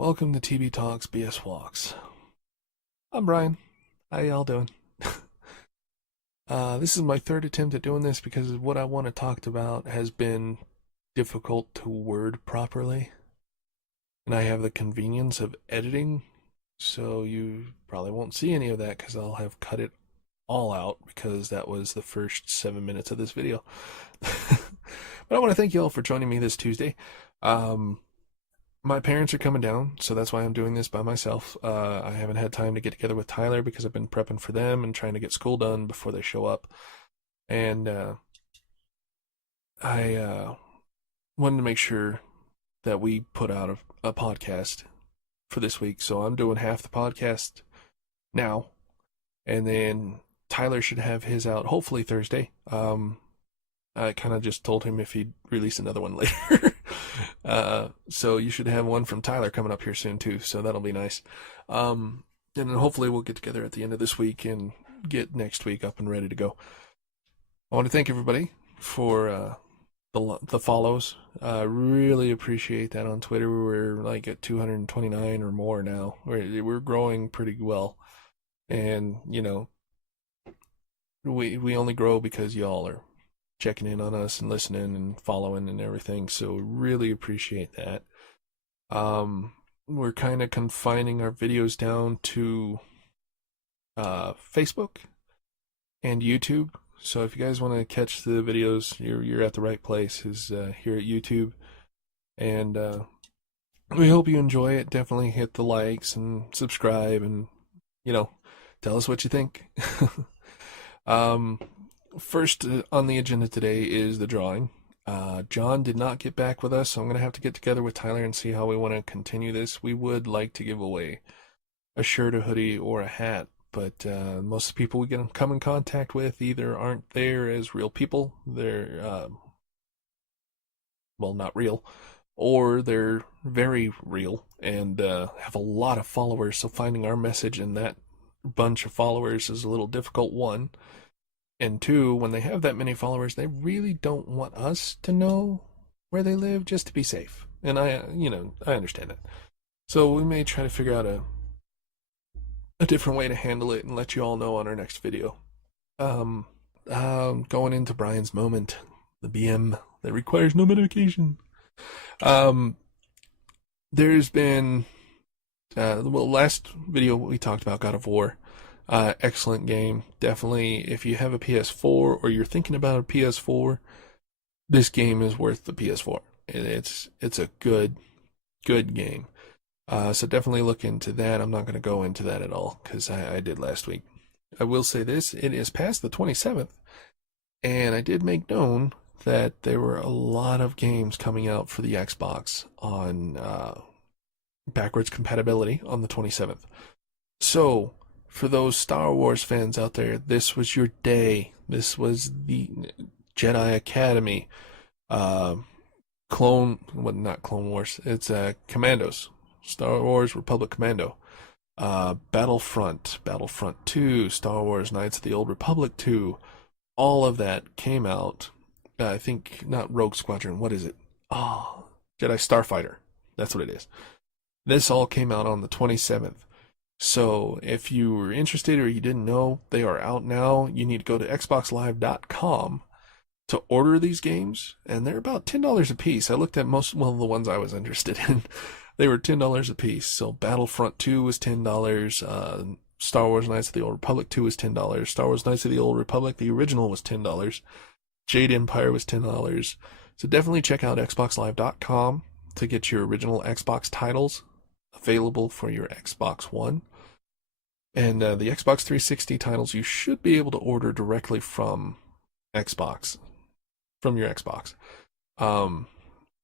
Welcome to TB Talks BS Walks. I'm Brian. How y'all doing? This is my third attempt at doing this because what I want to talk about has been difficult to word properly. And I have the convenience of editing, so you probably won't see any of that because I'll have cut it all out because that was the first 7 minutes of this video. But I want to thank you all for joining me this Tuesday. My parents are coming down, so that's why I'm doing this by myself. I haven't had time to get together with Tyler because I've been prepping for them and trying to get school done before they show up. And I wanted to make sure that we put out a podcast for this week. So I'm doing half the podcast now, and then Tyler should have his out hopefully Thursday. I kind of just told him if he'd release another one later. So you should have one from Tyler coming up here soon too, so that'll be nice. And then hopefully we'll get together at the end of this week and get next week up and ready to go. I want to thank everybody for the follows. Really appreciate that on Twitter. We're like at 229 or more now. We're growing pretty well, and you know, we only grow because y'all are checking in on us and listening and following and everything, so really appreciate that. We're kind of confining our videos down to Facebook and YouTube, so if you guys want to catch the videos, you're at the right place, is here at YouTube, and we hope you enjoy it. Definitely hit the likes and subscribe, and tell us what you think. First on the agenda today is the drawing. John did not get back with us, so I'm going to have to get together with Tyler and see how we want to continue this. We would like to give away a shirt, a hoodie, or a hat, but most of the people we come in contact with either aren't there as real people, they're, well, not real, or they're very real and have a lot of followers, so finding our message in that bunch of followers is a little difficult, one. And two, when they have that many followers, they really don't want us to know where they live just to be safe. And I understand that. So we may try to figure out a different way to handle it and let you all know on our next video. Going into Brian's moment, the BM that requires no medication. There's been, last video we talked about God of War. Excellent game. Definitely, if you have a PS4 or you're thinking about a PS4, this game is worth the PS4. It's a good game. So definitely look into that. I'm not going to go into that at all because I did last week. I will say this, it is past the 27th, and I did make known that there were a lot of games coming out for the Xbox on backwards compatibility on the 27th. So for those Star Wars fans out there, this was your day. This was the Jedi Academy, not Clone Wars. It's Commandos, Star Wars Republic Commando, Battlefront 2, Star Wars Knights of the Old Republic 2. All of that came out. I think not Rogue Squadron. What is it? Oh, Jedi Starfighter. That's what it is. This all came out on the 27th. So if you were interested or you didn't know, they are out now. You need to go to xboxlive.com to order these games, and they're about $10 a piece. I looked at the ones I was interested in. They were $10 a piece. So Battlefront 2 was $10. Star Wars Knights of the Old Republic 2 was $10. Star Wars Knights of the Old Republic, the original, was $10. Jade Empire was $10. So definitely check out xboxlive.com to get your original Xbox titles available for your Xbox One. And the Xbox 360 titles you should be able to order directly from your Xbox.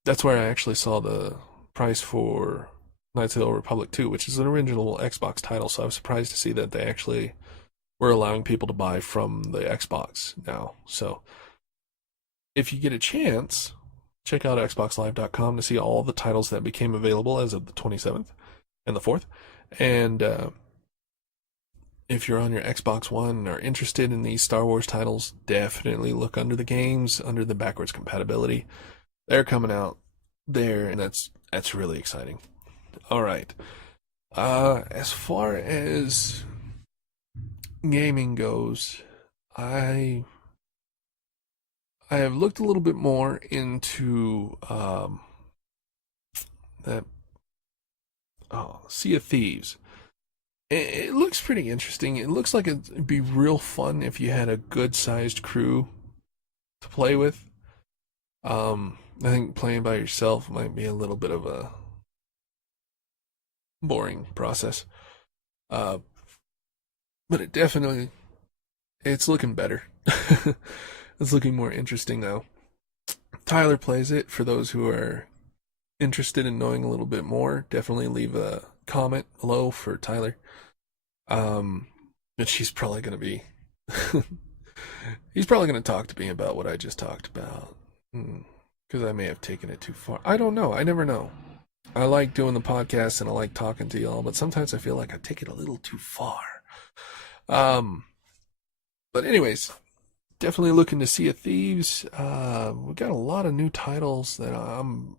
That's where I actually saw the price for Knights of the Old Republic 2, which is an original Xbox title, so I was surprised to see that they actually were allowing people to buy from the Xbox now. So if you get a chance, check out xboxlive.com to see all the titles that became available as of the 27th and the 4th. And if you're on your Xbox One and are interested in these Star Wars titles, definitely look under the games, under the backwards compatibility. They're coming out there, and that's really exciting. All right. As far as gaming goes, I I have looked a little bit more into that Sea of Thieves. It looks pretty interesting. It looks like it'd be real fun if you had a good-sized crew to play with. I think playing by yourself might be a little bit of a boring process. Uh, but it's looking better. It's looking more interesting now. Tyler plays it. For those who are interested in knowing a little bit more, definitely leave a comment below for Tyler. But she's probably gonna be he's probably gonna talk to me about what I just talked about. Because I may have taken it too far. I don't know. I never know. I like doing the podcast and I like talking to y'all, but sometimes I feel like I take it a little too far. But anyways, definitely looking to Sea of Thieves. We got a lot of new titles that I'm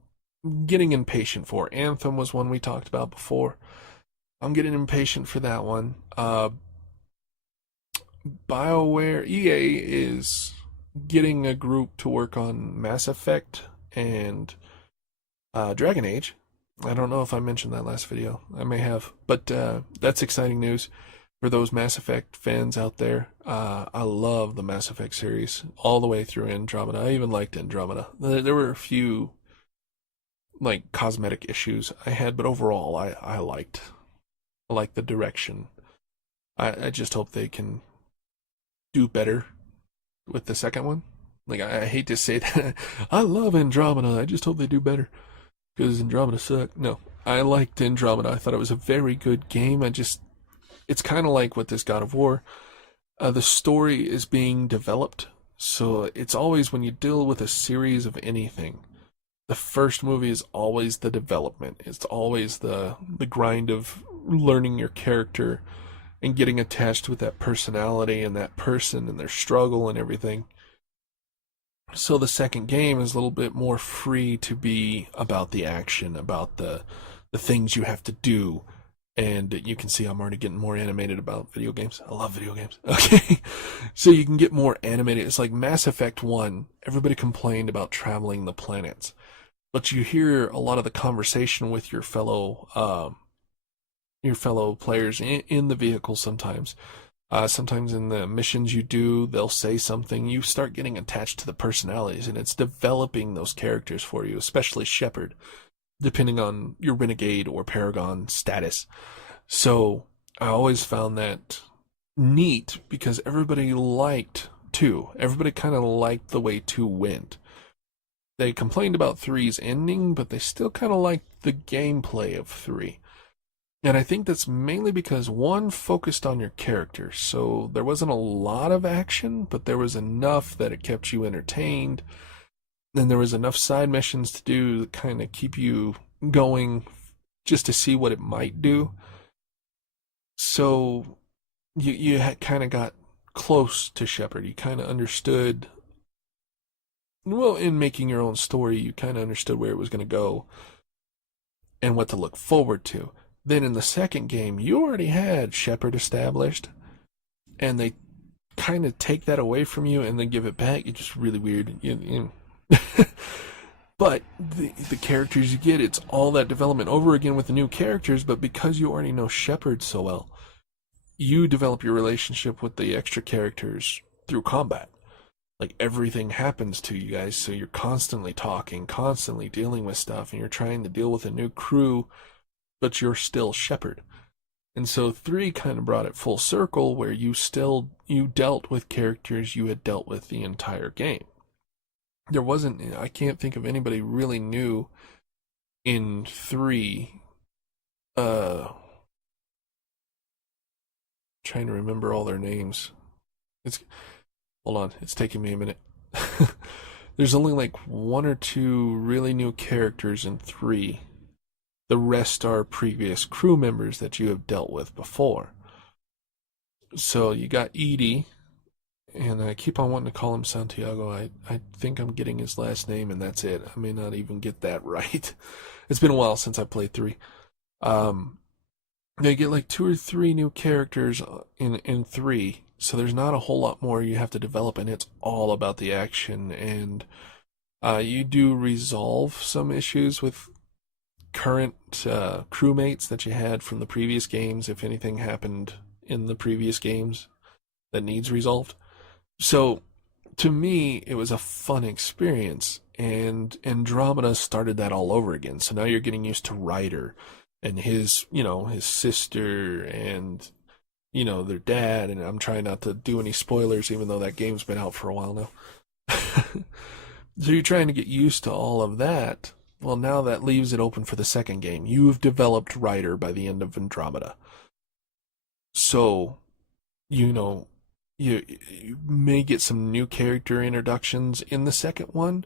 getting impatient for. Anthem was one we talked about before. I'm getting impatient for that one. BioWare, EA is getting a group to work on Mass Effect and Dragon Age. I don't know if I mentioned that last video. I may have, but that's exciting news for those Mass Effect fans out there. I love the Mass Effect series all the way through Andromeda. I even liked Andromeda. There were a few like cosmetic issues I had, but overall I liked the direction. I just hope they can do better with the second one. Like, I hate to say that. I love Andromeda. I just hope they do better. Because Andromeda sucked. No, I liked Andromeda. I thought it was a very good game. It's kind of like with this God of War. The story is being developed. So it's always, when you deal with a series of anything, the first movie is always the development. It's always the grind of learning your character and getting attached with that personality and that person and their struggle and everything. So the second game is a little bit more free to be about the action, about the things you have to do. And you can see I'm already getting more animated about video games. I love video games. Okay. So you can get more animated. It's like Mass Effect 1. Everybody complained about traveling the planets. But you hear a lot of the conversation with your fellow players in the vehicle sometimes. Sometimes in the missions you do, they'll say something. You start getting attached to the personalities, and it's developing those characters for you, especially Shepard, depending on your Renegade or Paragon status. So I always found that neat because everybody liked 2. Everybody kind of liked the way 2 went. They complained about 3's ending, but they still kind of liked the gameplay of 3. And I think that's mainly because 1 focused on your character, so there wasn't a lot of action, but there was enough that it kept you entertained. And there was enough side missions to do that kind of keep you going just to see what it might do. So you kind of got close to Shepard. You kind of understood. Well, in making your own story, you kind of understood where it was going to go and what to look forward to. Then in the second game, you already had Shepard established, and they kind of take that away from you and then give it back. It's just really weird. But the characters you get, it's all that development over again with the new characters, but because you already know Shepard so well, you develop your relationship with the extra characters through combat. Like, everything happens to you guys, so you're constantly talking, constantly dealing with stuff, and you're trying to deal with a new crew, but you're still Shepard. And so 3 kind of brought it full circle, where you dealt with characters you had dealt with the entire game. I can't think of anybody really new in 3. Trying to remember all their names. Hold on, it's taking me a minute. There's only like 1 or 2 really new characters in 3. The rest are previous crew members that you have dealt with before. So you got Edie, and I keep on wanting to call him Santiago. I think I'm getting his last name, and that's it. I may not even get that right. It's been a while since I played 3. Um, they get like 2 or 3 new characters in 3, so there's not a whole lot more you have to develop, and it's all about the action. And you do resolve some issues with current crewmates that you had from the previous games, if anything happened in the previous games that needs resolved. So to me, it was a fun experience, and Andromeda started that all over again. So now you're getting used to Ryder and his sister, and their dad. And I'm trying not to do any spoilers, even though that game's been out for a while now. So you're trying to get used to all of that. Well, now that leaves it open for the second game. You've developed Ryder by the end of Andromeda. So, you know, you may get some new character introductions in the second one,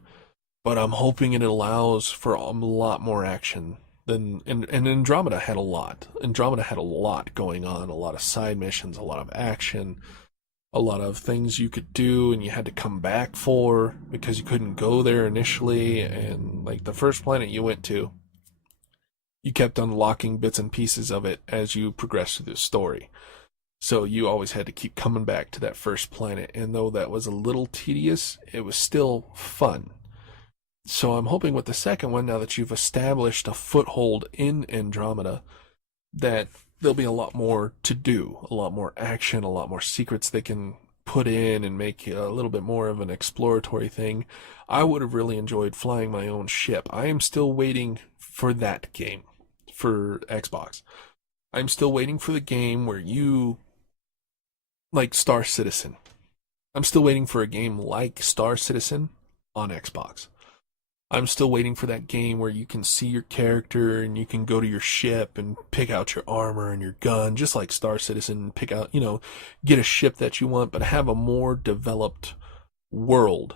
but I'm hoping it allows for a lot more action than and Andromeda had a lot. Andromeda had a lot going on, a lot of side missions, a lot of action, a lot of things you could do and you had to come back for because you couldn't go there initially. And like the first planet you went to, you kept unlocking bits and pieces of it as you progressed through the story. So you always had to keep coming back to that first planet. And though that was a little tedious, it was still fun. So I'm hoping with the second one, now that you've established a foothold in Andromeda, that there'll be a lot more to do, a lot more action, a lot more secrets they can put in and make a little bit more of an exploratory thing. I would have really enjoyed flying my own ship. I am still waiting for that game for Xbox. I'm still waiting for the game where you, like Star Citizen. I'm still waiting for a game like Star Citizen on Xbox. I'm still waiting for that game where you can see your character and you can go to your ship and pick out your armor and your gun, just like Star Citizen, pick out, get a ship that you want, but have a more developed world.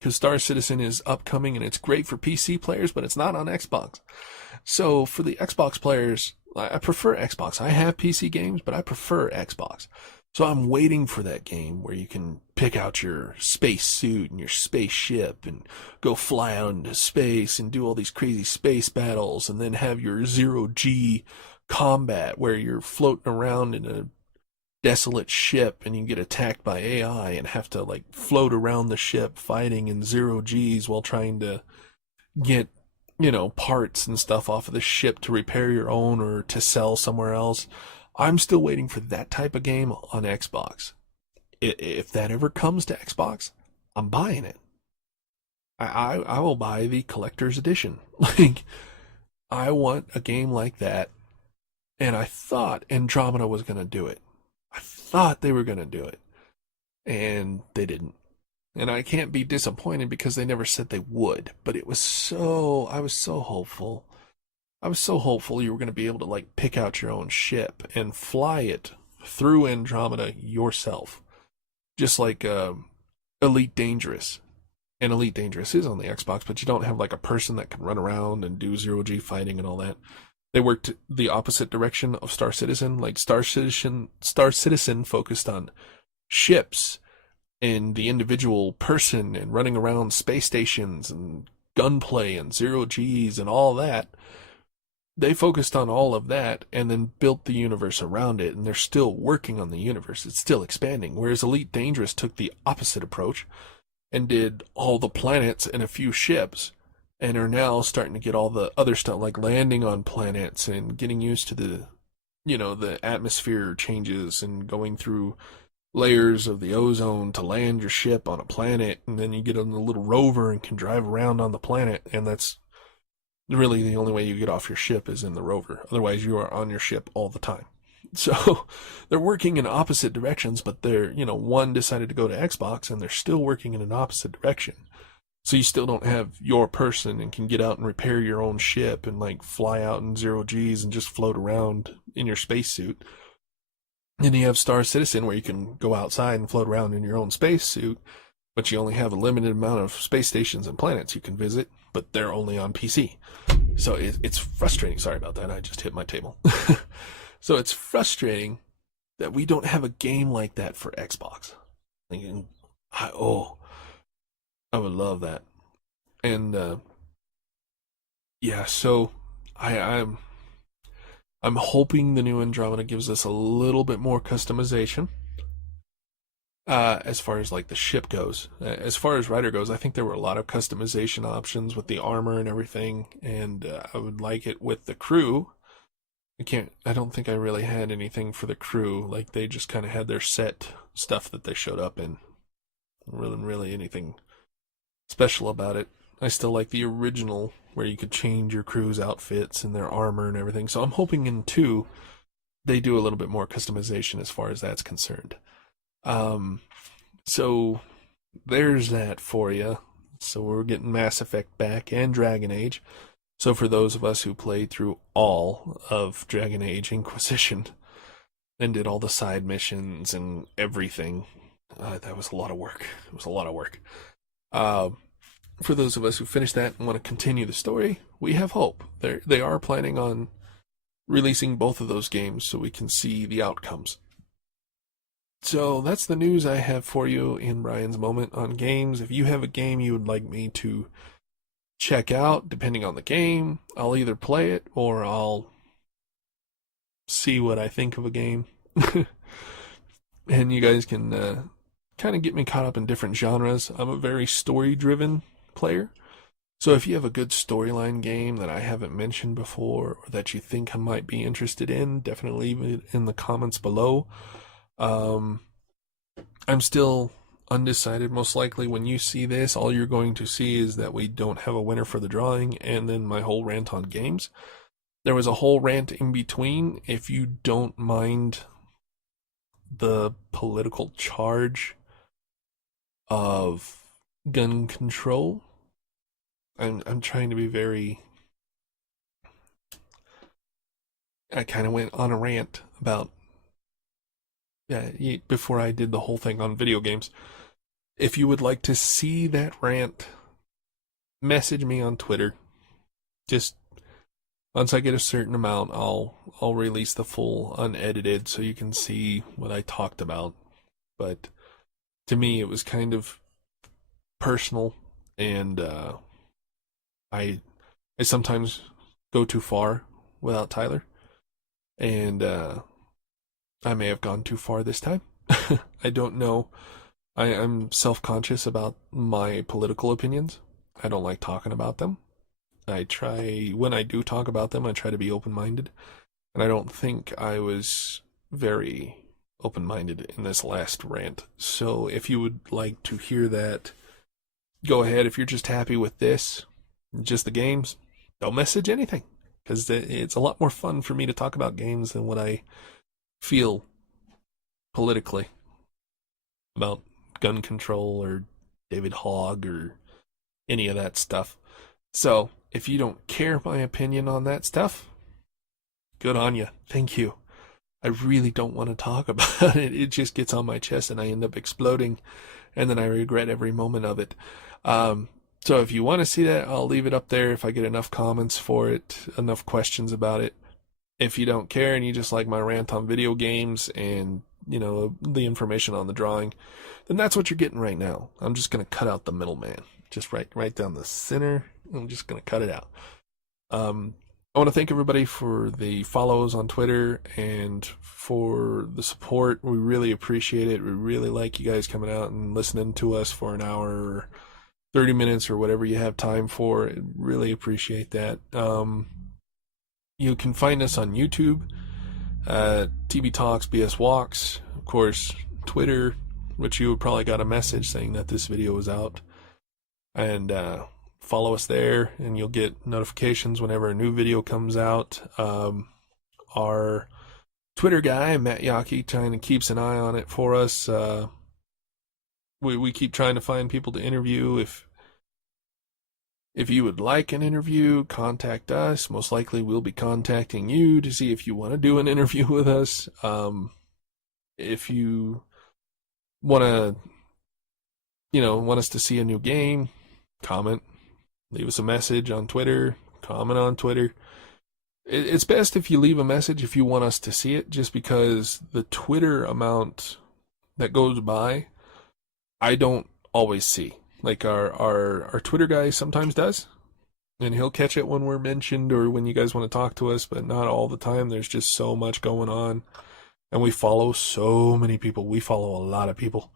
Because Star Citizen is upcoming and it's great for PC players, but it's not on Xbox. So for the Xbox players, I prefer Xbox. I have PC games, but I prefer Xbox. So I'm waiting for that game where you can pick out your space suit and your spaceship and go fly out into space and do all these crazy space battles, and then have your zero-G combat where you're floating around in a desolate ship and you get attacked by AI and have to like float around the ship fighting in zero-Gs while trying to get parts and stuff off of the ship to repair your own or to sell somewhere else. I'm still waiting for that type of game on Xbox. If that ever comes to Xbox, I'm buying it. I will buy the collector's edition. Like, I want a game like that, and I thought Andromeda was going to do it. I thought they were going to do it, and they didn't. And I can't be disappointed because they never said they would, but I was so hopeful. I was so hopeful you were going to be able to like pick out your own ship and fly it through Andromeda yourself, just like Elite Dangerous. And Elite Dangerous is on the Xbox, but you don't have like a person that can run around and do zero-G fighting and all that. They worked the opposite direction of Star Citizen. Like Star Citizen focused on ships and the individual person and running around space stations and gunplay and zero-Gs and all that. They focused on all of that and then built the universe around it, and they're still working on the universe. It's still expanding. Whereas Elite Dangerous took the opposite approach and did all the planets and a few ships, and are now starting to get all the other stuff, like landing on planets and getting used to the atmosphere changes and going through layers of the ozone to land your ship on a planet, and then you get on the little rover and can drive around on the planet, and that's really the only way you get off your ship is in the rover. Otherwise, you are on your ship all the time. So they're working in opposite directions, but one decided to go to Xbox and they're still working in an opposite direction. So you still don't have your person and can get out and repair your own ship and like fly out in zero-Gs and just float around in your spacesuit. And you have Star Citizen where you can go outside and float around in your own spacesuit, but you only have a limited amount of space stations and planets you can visit, but they're only on PC. So it's frustrating. Sorry about that. I just hit my table. So it's frustrating that we don't have a game like that for Xbox. I would love that. And yeah, so I'm I'm hoping the new Andromeda gives us a little bit more customization. As far as like the ship goes, as far as Rider goes, I think there were a lot of customization options with the armor and everything, and I would like it with the crew. I don't think I really had anything for the crew. Like they just kind of had their set stuff that they showed up in. Wasn't really anything special about it. I still like the original where you could change your crew's outfits and their armor and everything. So I'm hoping in 2 they do a little bit more customization as far as that's concerned. So there's that for you. So we're getting Mass Effect back and Dragon Age. So for those of us who played through all of Dragon Age Inquisition and did all the side missions and everything, that was a lot of work. It was a lot of work. For those of us who finished that and want to continue the story, we have hope. They are planning on releasing both of those games so we can see the outcomes. So that's the news I have for you in Brian's Moment on games. If you have a game you would like me to check out, depending on the game, I'll either play it or I'll see what I think of a game. And you guys can kind of get me caught up in different genres. I'm a very story-driven player. So if you have a good storyline game that I haven't mentioned before or that you think I might be interested in, definitely leave it in the comments below. I'm still undecided. Most likely when you see this, all you're going to see is that we don't have a winner for the drawing and then my whole rant on games. There was a whole rant in between. If you don't mind the political charge of gun control, I'm trying to be very... I kind of went on a rant about before I did the whole thing on video games. If you would like to see that rant, message me on Twitter. Just once I get a certain amount, I'll release the full unedited so you can see what I talked about. But to me, it was kind of personal, and I sometimes go too far without Tyler, and I may have gone too far this time. I don't know. I'm self-conscious about my political opinions. I don't like talking about them. When I do talk about them, I try to be open-minded. And I don't think I was very open-minded in this last rant. So if you would like to hear that, go ahead. If you're just happy with this, just the games, don't message anything. Because it's a lot more fun for me to talk about games than what I feel politically about gun control or David Hogg or any of that stuff. So if you don't care my opinion on that stuff, good on you. Thank you. I really don't want to talk about it. It just gets on my chest and I end up exploding, and then I regret every moment of it. So if you want to see that, I'll leave it up there if I get enough comments for it, enough questions about it. If you don't care and you just like my rant on video games and, the information on the drawing, then that's what you're getting right now. I'm just going to cut out the middleman. Just right down the center. I'm just going to cut it out. I want to thank everybody for the follows on Twitter and for the support. We really appreciate it. We really like you guys coming out and listening to us for an hour or 30 minutes or whatever you have time for. I really appreciate that. You can find us on YouTube, TB Talks, BS Walks, of course, Twitter, which you probably got a message saying that this video was out. And follow us there, and you'll get notifications whenever a new video comes out. Our Twitter guy, Matt Yockey, kind of keeps an eye on it for us. We keep trying to find people to interview. If you would like an interview, contact us. Most likely we'll be contacting you to see if you want to do an interview with us. If you want us to see a new game, comment, leave us a message on Twitter, comment on Twitter. It's best if you leave a message if you want us to see it, just because the Twitter amount that goes by, I don't always see. Like our Twitter guy sometimes does, And he'll catch it when we're mentioned or when you guys want to talk to us, but not all the time. There's just so much going on. And we follow so many people. We follow a lot of people.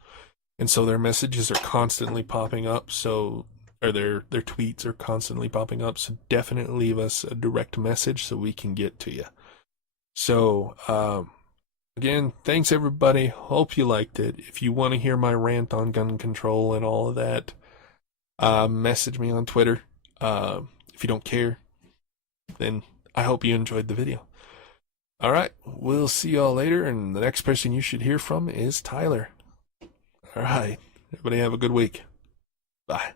And so their messages are constantly popping up. So, or their tweets are constantly popping up. So definitely leave us a direct message so we can get to you. So, again, thanks everybody. Hope you liked it. If you want to hear my rant on gun control and all of that, message me on Twitter. If you don't care, then I hope you enjoyed the video. All right, we'll see y'all later, and the next person you should hear from is Tyler. All right, everybody have a good week. Bye.